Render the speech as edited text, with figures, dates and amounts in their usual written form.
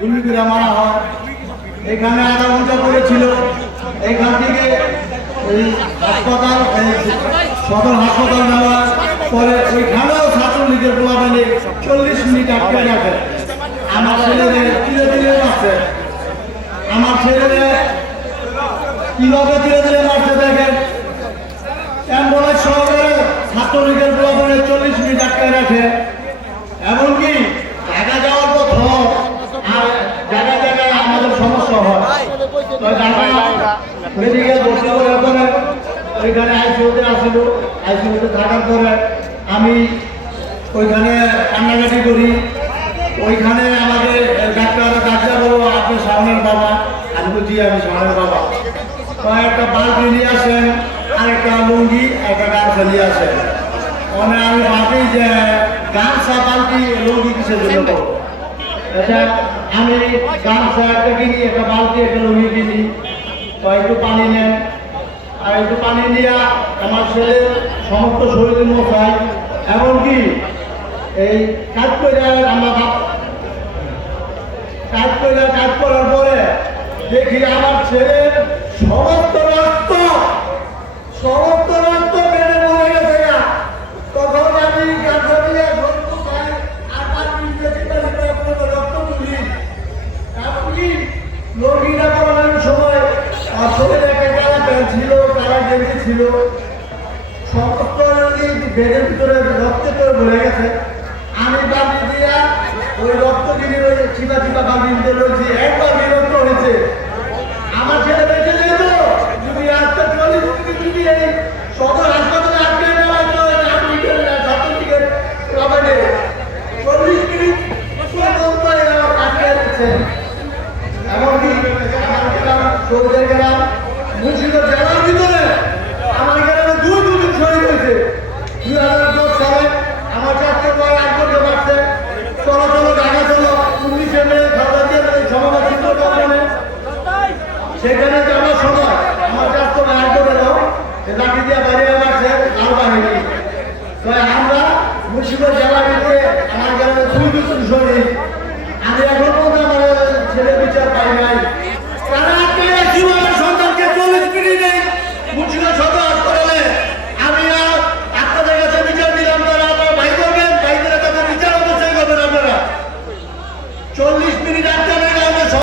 গুলি করে মারা হয়। এখানে আধা ঘন্টা পড়েছিল। এখান থেকে ওই হাসপাতাল সদর হাসপাতাল নেওয়ার পরে ওইখানেও ছাত্রলীগের গোলাবানে 40 মিনিট আটকে রাখে। আমার ছেলেদের ধীরে ধীরে মারছে। আমার ছেলেদের কিভাবে ধীরে ধীরে মারছে দেখেন। অ্যাম্বুলেন্স সহকারে ছাত্রলীগের গোলাবানে 40 মিনিট আটকে রাখে। এমনকি ঢাকা যাওয়ার পথ আর জায়গায় জায়গায় আমাদের সমস্যা হয়। মেডিকেল ভর্তি করার পরে ওইখানে আইসিইউতে আসিল। আইসিইউতে থাকার পরে আমি ওইখানে কান্নাকাটি করি। ওইখানে আমাদের ডাক্তার বলো আপনি শাওনের বাবা। আমি বলছি আমি শাওনের বাবা। একটা বালতি নিয়ে আসেন, আরেকটা লুঙ্গি, একটা গামছা নিয়ে আসেন। মানে আমি ভাবি যে গামছা বালতি লুঙ্গি কিসের জন্য করবো। আচ্ছা আমি গামছা একটা কিনি, একটা বালতি, একটা লুঙ্গি কিনি। তো একটু পানি নেন, আর একটু পানি নিয়ে আমার ছেলের সমস্ত শরীর মশাই, এমনকি এই কাজ করে আমার কাজ করার পরে দেখি আমার ছেলের সমস্ত রক্ত বেড়ে মরে গেছে। তখন আমি গামছা দিয়ে রক্ত তুলি। এমনকি লঙ্গিটা পরানোর সময় শরীরে একটা কালা প্যান্ট ছিল, কালা গেঞ্জি ছিল, সমস্ত বেডের ভিতরে রক্তে করে ভরে গেছে। আমি বালতি দিয়া ওই রক্ত কিনে ওই চিপা বালতি দিতে রয়েছি। একবার বিরক্ত হয়েছে। আমার ছেলে বেঁচে যেত যদি আজকে 40 মিনিট যদি এই সদর হাসপাতালে আটকে নেওয়া হতো, আমি ছাত্রলীগের ক্লাবে 40 মিনিট আটকে যাচ্ছে। এমনকি আমার শহীদের